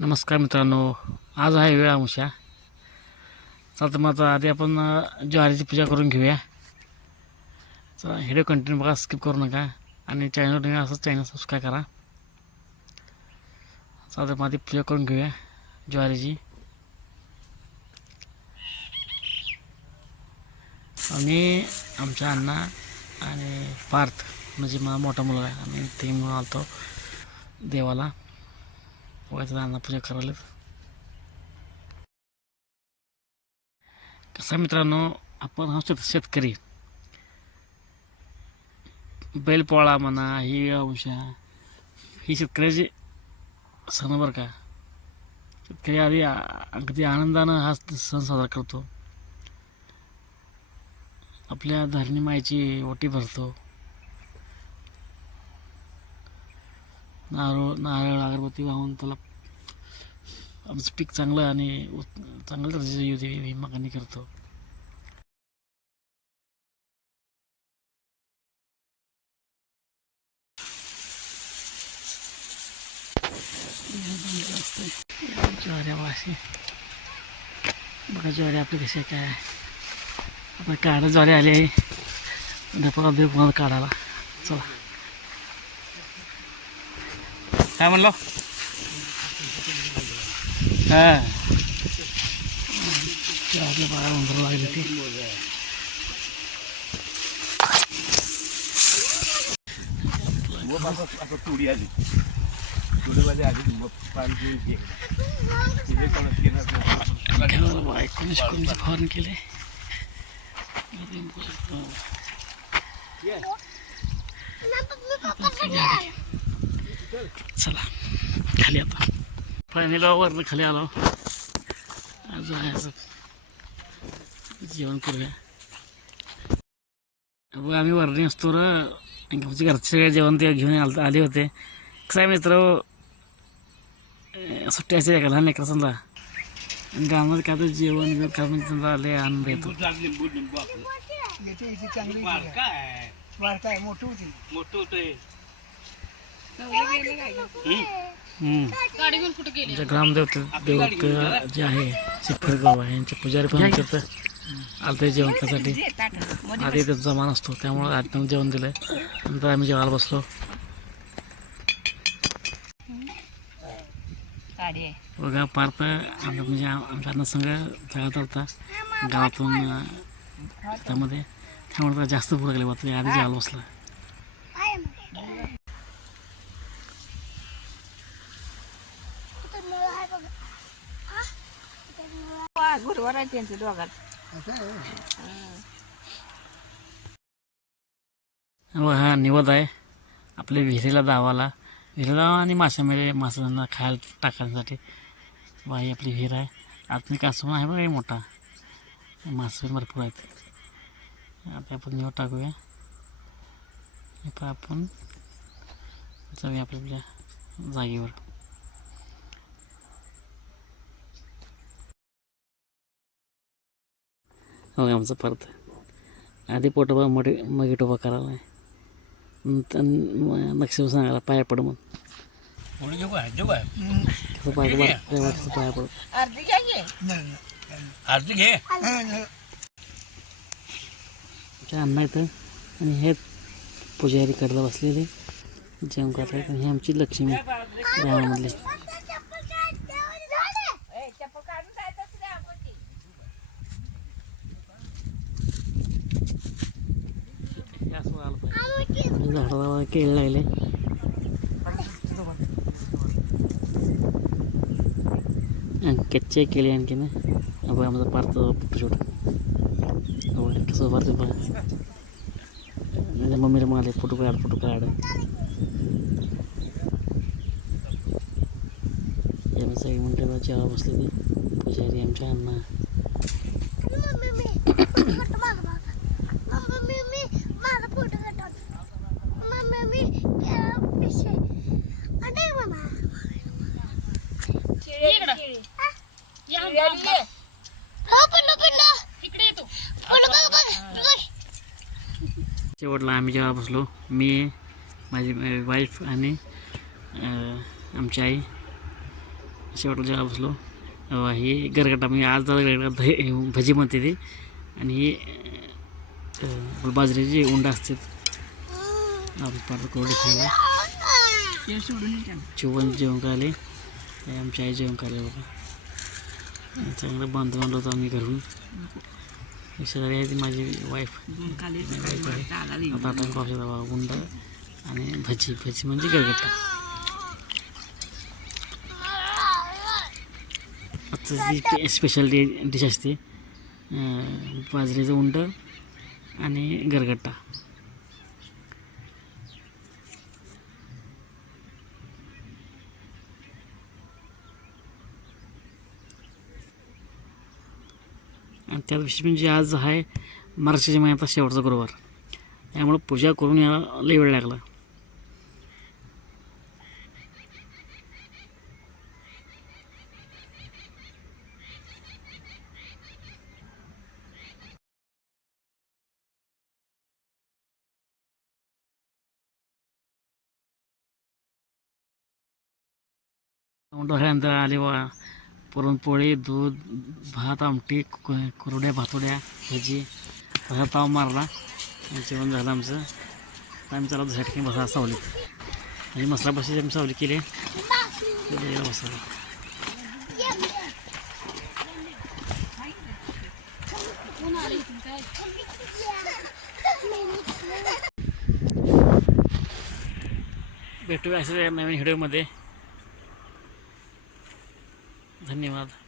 नमस्कार मित्रांनो आज आहे वेळ आमुषा चालतं मग आता आधी आपण ज्वारीची पूजा करून घेऊया. चला व्हिडिओ कंटिन्यू बघा स्किप करू नका आणि चॅनल तुम्ही असंच चॅनल सबस्क्राईब करा. चालतं मग आधी पूजा करून घेऊया ज्वारीची. आम्ही आमच्या अण्णा आणि पार्थ म्हणजे मला मोठा मुलगा आहे. आम्ही ते म्हणून आलतो देवाला. वयाचं अन्न पूजा करायला कसं मित्रांनो आपण हा शेत शेतकरी. बैलपोळा म्हणा ही अंशा ही शेतकऱ्याची सण बरं का. शेतकरी आधी अगदी आनंदानं हा सण साजरा करतो. आपल्या धरणी मायची ओटी भरतो. नारळ नारळ अगरबत्ती वाहून त्याला आमचं पीक चांगलं आणि उत- चांगल्या दर्जाचं येऊ दे ही मागणी करतो. ज्वारी वाशी बघा ज्वारी आपली कशी आहे काय आता काढा ज्वारी आली आहे. डपा कोणाला काढायला. चला. काय म्हणलो हा ते आपल्या बाळा उंदर लागले ते आता तुडी चला खाली आता. फायनल वरनं खाली आलो. आज आहे असं जेवण करूया. बघ आम्ही वरणी असतो र. आमचे घरचे सगळे जेवण ते घेऊन आल आले होते. कसं आहे मित्र अं, सुट्टी असते का लहान लेकरा समजा आणि गावामध्ये काय तर जेवण बिवण खाऊन समजा लय आनंद येतो. मोठी होती. आमच्या ग्रामदेवते देवत जे आहे शिखरगाव आहे यांचे पुजारी पण करतात आलते जेवण त्यासाठी. आधी त्यांचा मान असतो त्यामुळे आज त्यांना जेवण दिलं नंतर आम्ही जेवायला बसलो. बघा पार्थ आमच्या म्हणजे आम- आमच्या अन्नसंघ जगात होता गावातून त्यामध्ये. त्यामुळे जास्त भूक गेले होती आधी जेवायला बसला. गुरुवार आहे त्यांचं दोघात. व हा निवद आहे. आपल्या विहिरीला दावाला विहिरीला दावा आणि माशामध्ये माशांना खायला टाकण्यासाठी. बा ही आपली विहीर आहे. आतमध्ये कासव आहे बघा हे मोठा. मासे भरपूर आहेत. आता आपण निवड टाकूया. आता आपण जाऊया आपल्या जागेवर. हो आमचं परत आधी पोटोबा मोठे मग टोबा करायला आहे नक्षी सांगायला पाया पड मग पाय पड अण्णा इथं आणि हे पुजारी करता बसलेले जेवण करतात आणि हे आमची लक्ष्मी गावामधली झाडाला केळ लागले कच्चे केले आणखी ना अबा आमचा पार्थ फोटो शूट कसं पार्थ माझ्या मम्मीला म्हणाले फोटो काढ फोटो काढ. सगळी मंडळी जेव्हा बसले ते पुजारी आमच्या अण्णा. शेवटला आम्ही जेव्हा बसलो मी माझी वाईफ आणि आमची आई शेवटला जेव्हा बसलो ही गरगटा म्हणजे आज गरगटा भजी म्हणते ती. आणि ही बाजरीची उंड असतात आपण पाठ कोरडी खायला. हे. जेवण जेवण करायला. ते आमची आई जेवण करायला बघा. चांगलं बांधून आणलं आम्ही घरून. शेजारी आहे ती माझी वाईफ वाईफ आहे आता आता पावसाचा गुंड आणि भजी भजी म्हणजे गरगट्टा. आजचं जी स्पेशल डे डिश असते बाजरीचं उंड आणि गरगट्टा. आणि त्यात विशेष म्हणजे आज आहे मार्चच्या महिन्याचा शेवटचा गुरुवार. त्यामुळं पूजा करून याला लई वेळ लागला. आले वा पुरणपोळी दूध भात आमटी कुरड्या भातोड्या भजी असा ताव मारला जेवण झालं आमचं. आम्ही चला दुसऱ्या ठिकाणी बसा सावलीत. म्हणजे मसाला बसायची आम्ही सावली केली. मसाला. भेटूया असं नवीन व्हिडिओमध्ये धन्यवाद.